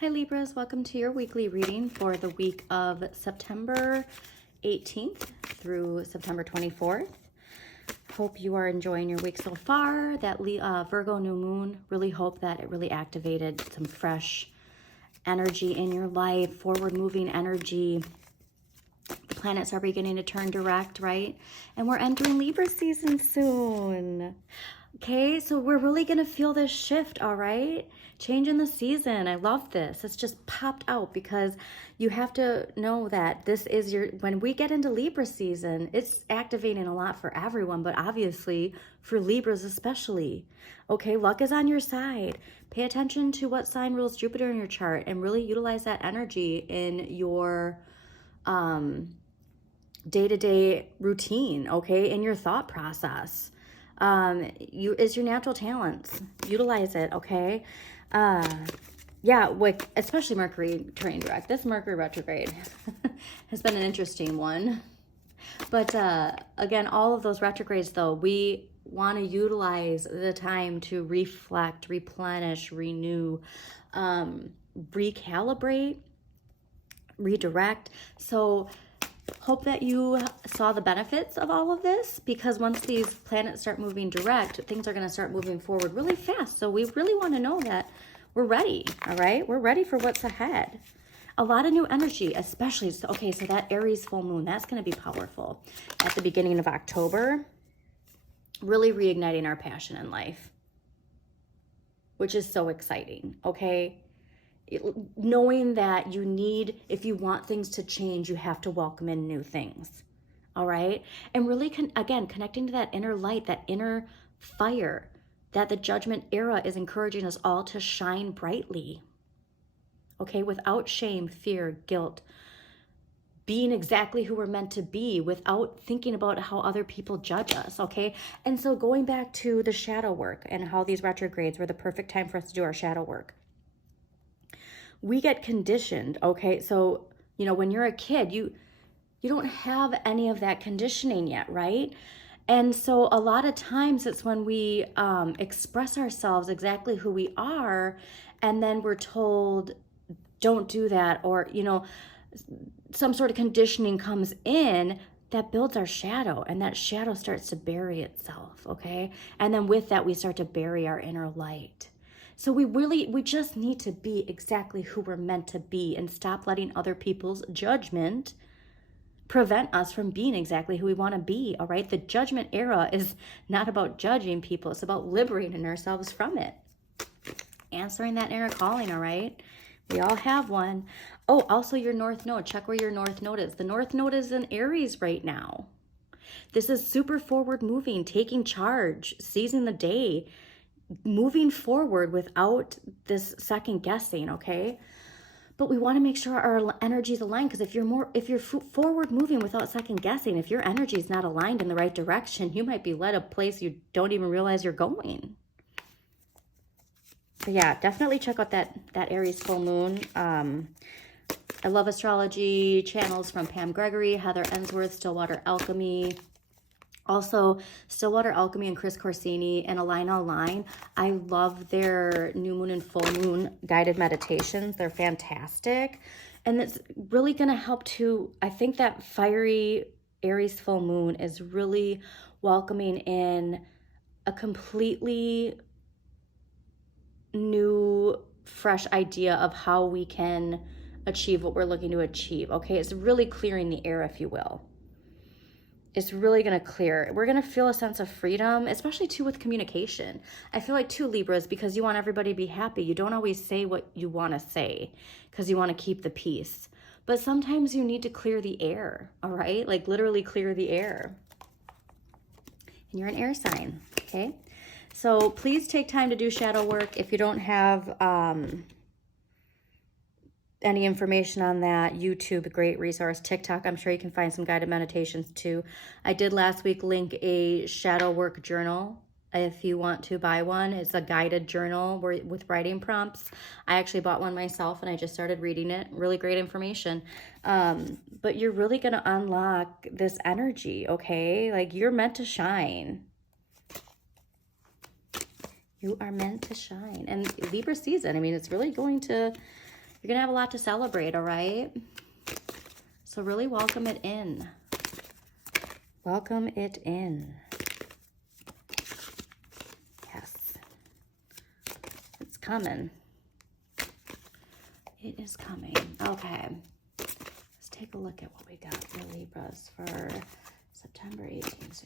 Hi Libras, welcome to your weekly reading for the week of September 18th through September 24th. Hope you are enjoying your week so far. That Virgo new moon, really hope that it really activated some fresh energy in your life, forward moving energy. The planets are beginning to turn direct, right? And we're entering Libra season soon. Okay, so we're really going to feel this shift, all right? Change in the season. I love this. It's just popped out because you have to know that this is when we get into Libra season, it's activating a lot for everyone, but obviously for Libras especially. Okay, luck is on your side. Pay attention to what sign rules Jupiter in your chart and really utilize that energy in your day-to-day routine, okay, in your thought process. Is your natural talents. Utilize it, okay? Yeah, especially Mercury turning direct. This Mercury retrograde has been an interesting one. But again, all of those retrogrades, though, we want to utilize the time to reflect, replenish, renew, recalibrate, redirect. So hope that you saw the benefits of all of this, because once these planets start moving direct, things are going to start moving forward really fast. So we really want to know that we're ready, all right? We're ready for what's ahead. A lot of new energy, especially, so that Aries full moon, that's going to be powerful at the beginning of October, really reigniting our passion in life, which is so exciting, okay? Knowing that if you want things to change, you have to welcome in new things, all right? And really, connecting to that inner light, that inner fire, that the judgment era is encouraging us all to shine brightly, okay? Without shame, fear, guilt, being exactly who we're meant to be without thinking about how other people judge us, okay? And so going back to the shadow work and how these retrogrades were the perfect time for us to do our shadow work. We get conditioned, okay? So, when you're a kid, you don't have any of that conditioning yet, right? And so a lot of times it's when we express ourselves exactly who we are, and then we're told, don't do that, or, some sort of conditioning comes in that builds our shadow, and that shadow starts to bury itself, okay? And then with that, we start to bury our inner light. So we just need to be exactly who we're meant to be and stop letting other people's judgment prevent us from being exactly who we want to be, all right? The judgment era is not about judging people. It's about liberating ourselves from it. Answering that inner calling, all right? We all have one. Oh, also your North Node. Check where your North Node is. The North Node is in Aries right now. This is super forward moving, taking charge, seizing the day, moving forward without this second guessing, okay? But we want to make sure our energies align, because if you're forward moving without second guessing, if your energy is not aligned in the right direction, you might be led a place you don't even realize you're going. But yeah, definitely check out that Aries full moon. I love astrology channels from Pam Gregory, Heather Ensworth, Stillwater Alchemy. Also, Stillwater Alchemy and Chris Corsini and Align Online. I love their new moon and full moon guided meditations. They're fantastic. And it's really going to help I think that fiery Aries full moon is really welcoming in a completely new, fresh idea of how we can achieve what we're looking to achieve, okay? It's really clearing the air, if you will. It's really going to clear. We're going to feel a sense of freedom, especially too with communication. I feel like too, Libras, because you want everybody to be happy, you don't always say what you want to say because you want to keep the peace. But sometimes you need to clear the air, all right? Like literally clear the air. And you're an air sign, okay? So please take time to do shadow work. If you don't have any information on that, YouTube, a great resource. TikTok, I'm sure you can find some guided meditations too. I did last week link a shadow work journal if you want to buy one. It's a guided journal with writing prompts. I actually bought one myself and I just started reading it. Really great information. But you're really going to unlock this energy, okay? Like you're meant to shine. You are meant to shine. And Libra season, I mean, it's really going to You're going to have a lot to celebrate, all right? So really welcome it in. Welcome it in. Yes. It's coming. It is coming. Okay. Let's take a look at what we got for Libras for September 18th.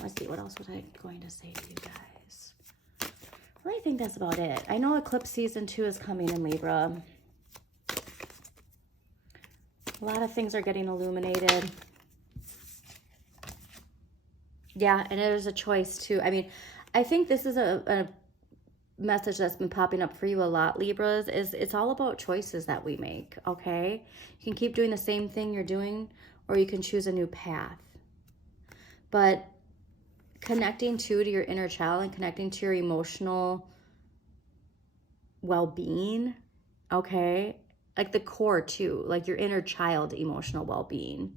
Let's see, what else was I going to say to you guys? Well, I think that's about it. I know eclipse season 2 is coming in Libra. A lot of things are getting illuminated. Yeah, and there's a choice too. I mean, I think this is a message that's been popping up for you a lot, Libras, is it's all about choices that we make, okay? You can keep doing the same thing you're doing, or you can choose a new path. But connecting to your inner child and connecting to your emotional well-being, okay? Like the core too, like your inner child emotional well-being.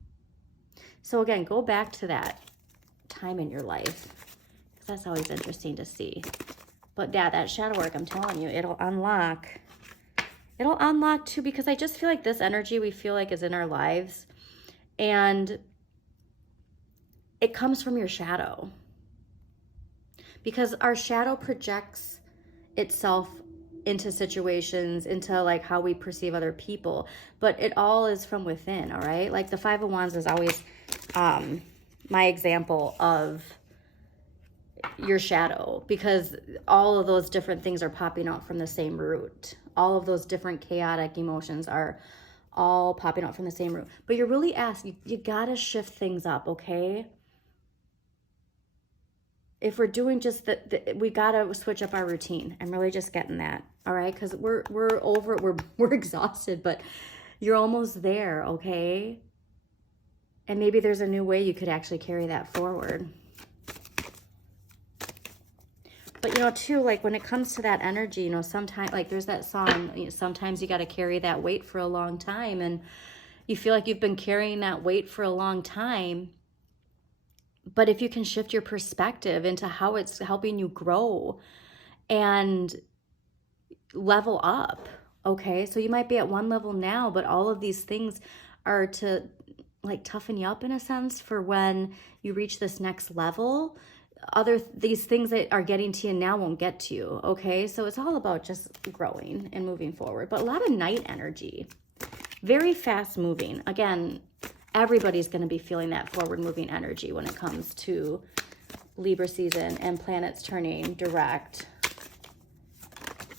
So again, go back to that time in your life, because that's always interesting to see. But yeah, that shadow work, I'm telling you, it'll unlock too, because I just feel like this energy we feel like is in our lives, and it comes from your shadow, because our shadow projects itself into situations, into like how we perceive other people, but it all is from within, all right? Like the Five of Wands is always my example of your shadow, because all of those different things are popping out from the same root. All of those different chaotic emotions are all popping out from the same root. But you're really asked, you gotta shift things up, okay? If we're doing just we gotta switch up our routine. I'm really just getting that, all right? Because we're over it, we're exhausted, but you're almost there, okay? And maybe there's a new way you could actually carry that forward. But, you know, too, like when it comes to that energy, you know, sometimes, like there's that song, you know, sometimes you got to carry that weight for a long time, and you feel like you've been carrying that weight for a long time. But if you can shift your perspective into how it's helping you grow and level up, okay? So you might be at one level now, but all of these things are to like toughen you up in a sense for when you reach this next level. These things that are getting to you now won't get to you, okay? So it's all about just growing and moving forward. But a lot of night energy, very fast moving. Again, everybody's going to be feeling that forward moving energy when it comes to Libra season and planets turning direct.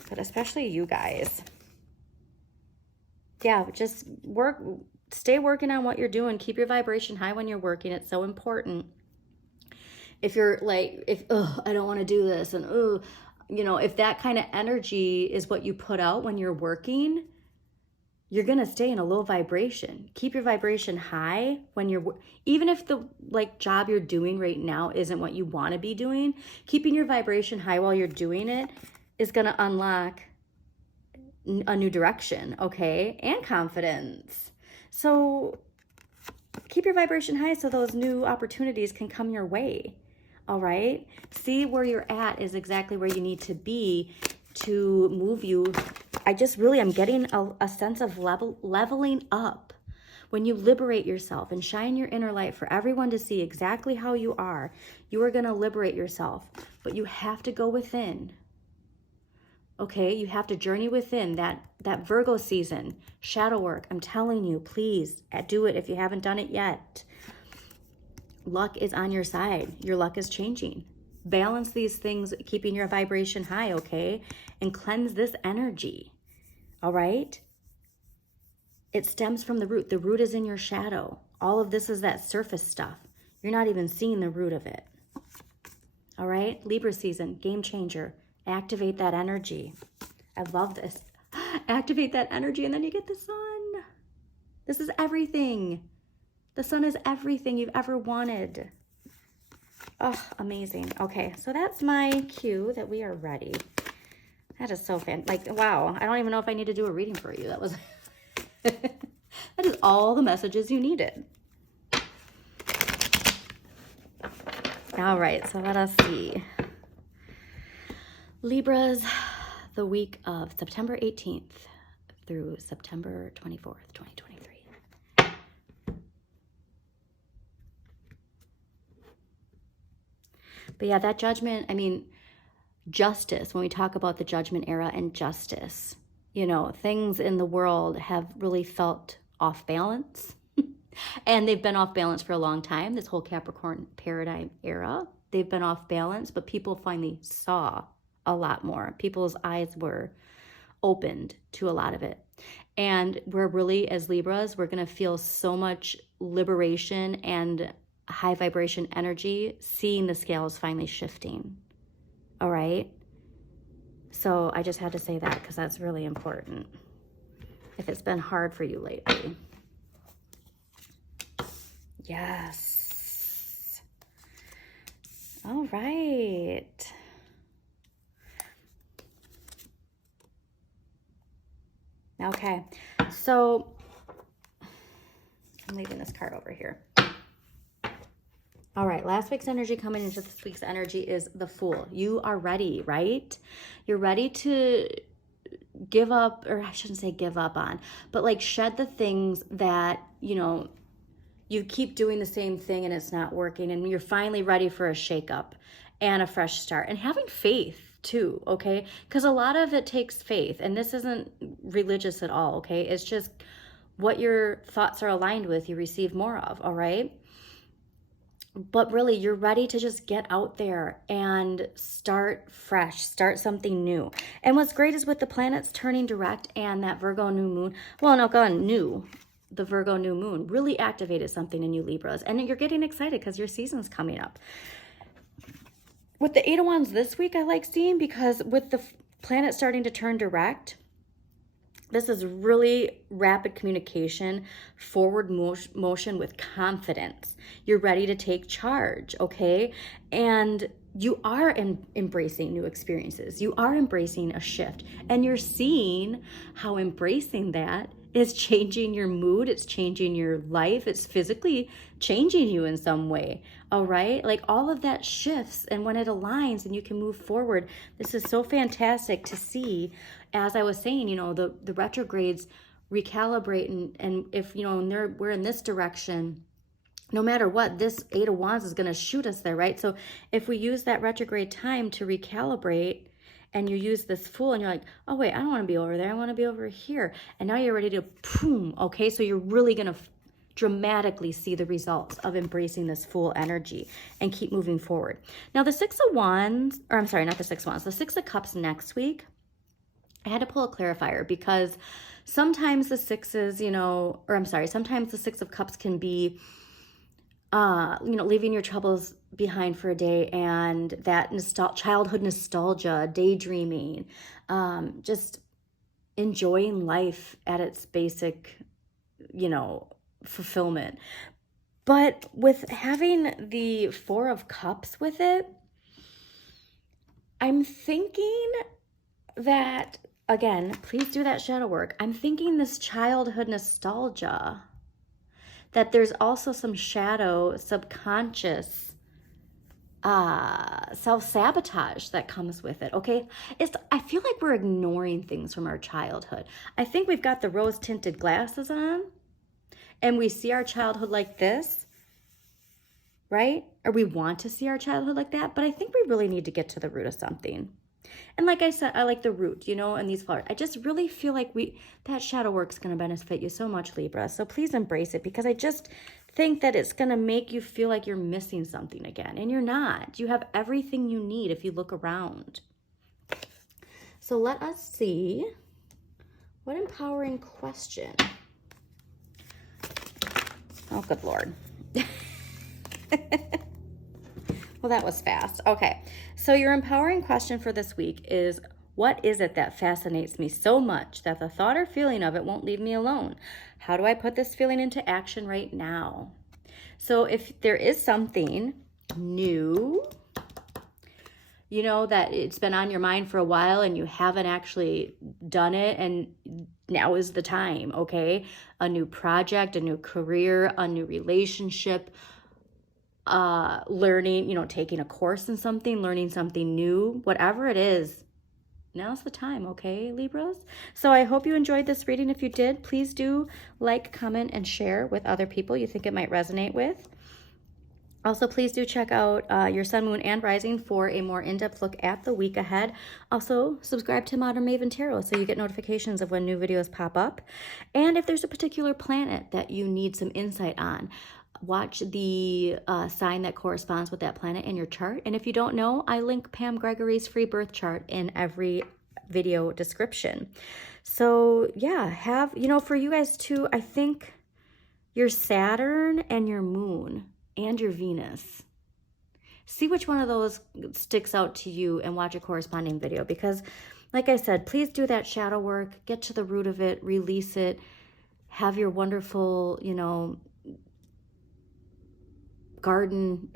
But especially you guys. Yeah, just stay working on what you're doing. Keep your vibration high when you're working. It's so important. If you're like, I don't want to do this, and you know, if that kind of energy is what you put out when you're working, you're going to stay in a low vibration. Keep your vibration high when you're, even if the like job you're doing right now isn't what you want to be doing, keeping your vibration high while you're doing it is going to unlock a new direction, okay? And confidence. So keep your vibration high so those new opportunities can come your way. All right. See where you're at is exactly where you need to be to move you. I'm getting a sense of leveling up. When you liberate yourself and shine your inner light for everyone to see exactly how you are going to liberate yourself, but you have to go within. Okay. You have to journey within that Virgo season, shadow work. I'm telling you, please do it if you haven't done it yet. Luck is on your side. Your luck is changing. Balance these things, keeping your vibration high, okay? And cleanse this energy, all right? It stems from the root. The root is in your shadow. All of this is that surface stuff. You're not even seeing the root of it, all right? Libra season, game changer. Activate that energy. I love this. Activate that energy, and then you get the sun. This is everything. The sun is everything you've ever wanted. Oh, amazing. Okay, so that's my cue that we are ready. That is so like, wow. I don't even know if I need to do a reading for you. That was, that is all the messages you needed. All right, so let us see. Libras, the week of September 18th through September 24th, 2023. But yeah, that judgment, I mean, justice, when we talk about the judgment era and justice, you know, things in the world have really felt off balance. And they've been off balance for a long time. This whole Capricorn paradigm era, they've been off balance, but people finally saw a lot more. People's eyes were opened to a lot of it. And we're really, as Libras, we're going to feel so much liberation and high vibration energy, seeing the scales finally shifting. All right. So I just had to say that because that's really important. If it's been hard for you lately. Yes. All right. Okay. So I'm leaving this card over here. All right, last week's energy coming into this week's energy is the Fool. You are ready, right? You're ready to give up, or I shouldn't say give up on, but like shed the things that, you know, you keep doing the same thing and it's not working, and you're finally ready for a shakeup and a fresh start, and having faith too, okay? Because a lot of it takes faith, and this isn't religious at all, okay? It's just what your thoughts are aligned with, you receive more of, all right? But really, you're ready to just get out there and start fresh, start something new. And what's great is with the planets turning direct and that Virgo new moon, well, no, gone new, the Virgo new moon really activated something in you Libras. And you're getting excited because your season's coming up. With the Eight of Wands this week, I like seeing, because with the planet starting to turn direct, this is really rapid communication, forward motion with confidence. You're ready to take charge, okay? And you are embracing new experiences. You are embracing a shift. And you're seeing how embracing that is changing your mood. It's changing your life. It's physically changing you in some way, all right? Like all of that shifts, and when it aligns and you can move forward, this is so fantastic to see. As I was saying, you know, the retrogrades recalibrate, and if, you know, we're in this direction, no matter what, this Eight of Wands is going to shoot us there, right? So if we use that retrograde time to recalibrate, and you use this Fool, and you're like, oh wait, I don't want to be over there, I want to be over here. And now you're ready to boom, okay? So you're really going to dramatically see the results of embracing this Fool energy and keep moving forward. Now the Six of Wands, or I'm sorry, not the Six of Wands, the Six of Cups next week, I had to pull a clarifier, because sometimes the sixes, you know, or I'm sorry, sometimes the Six of Cups can be, you know, leaving your troubles behind for a day, and that childhood nostalgia, daydreaming, just enjoying life at its basic, you know, fulfillment. But with having the Four of Cups with it, I'm thinking that, again, please do that shadow work. I'm thinking this childhood nostalgia, that there's also some shadow, subconscious self-sabotage that comes with it, okay? I feel like we're ignoring things from our childhood. I think we've got the rose-tinted glasses on, and we see our childhood like this, right? Or we want to see our childhood like that, but I think we really need to get to the root of something. And like I said, I like the root, you know, and these flowers. I just really feel like that shadow work's going to benefit you so much, Libra. So please embrace it, because I just think that it's going to make you feel like you're missing something again. And you're not. You have everything you need if you look around. So let us see. What empowering question? Oh, good Lord. Well, that was fast. Okay, so your empowering question for this week is, what is it that fascinates me so much that the thought or feeling of it won't leave me alone? How do I put this feeling into action right now? So if there is something new, you know, that it's been on your mind for a while and you haven't actually done it, and now is the time, okay? A new project, a new career, a new relationship, learning, you know, taking a course in something, learning something new, whatever it is, now's the time, okay, Libras? So I hope you enjoyed this reading. If you did, please do like, comment, and share with other people you think it might resonate with. Also, please do check out your sun, moon, and rising for a more in-depth look at the week ahead. Also, subscribe to Modern Maven Tarot so you get notifications of when new videos pop up. And if there's a particular planet that you need some insight on, watch the sign that corresponds with that planet in your chart. And if you don't know, I link Pam Gregory's free birth chart in every video description. So yeah, for you guys too, I think your Saturn and your moon and your Venus. See which one of those sticks out to you and watch a corresponding video, because like I said, please do that shadow work, get to the root of it, release it, have your wonderful, garden,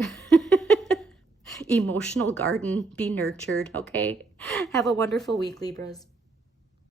emotional garden be nurtured, okay? Have a wonderful week, Libras.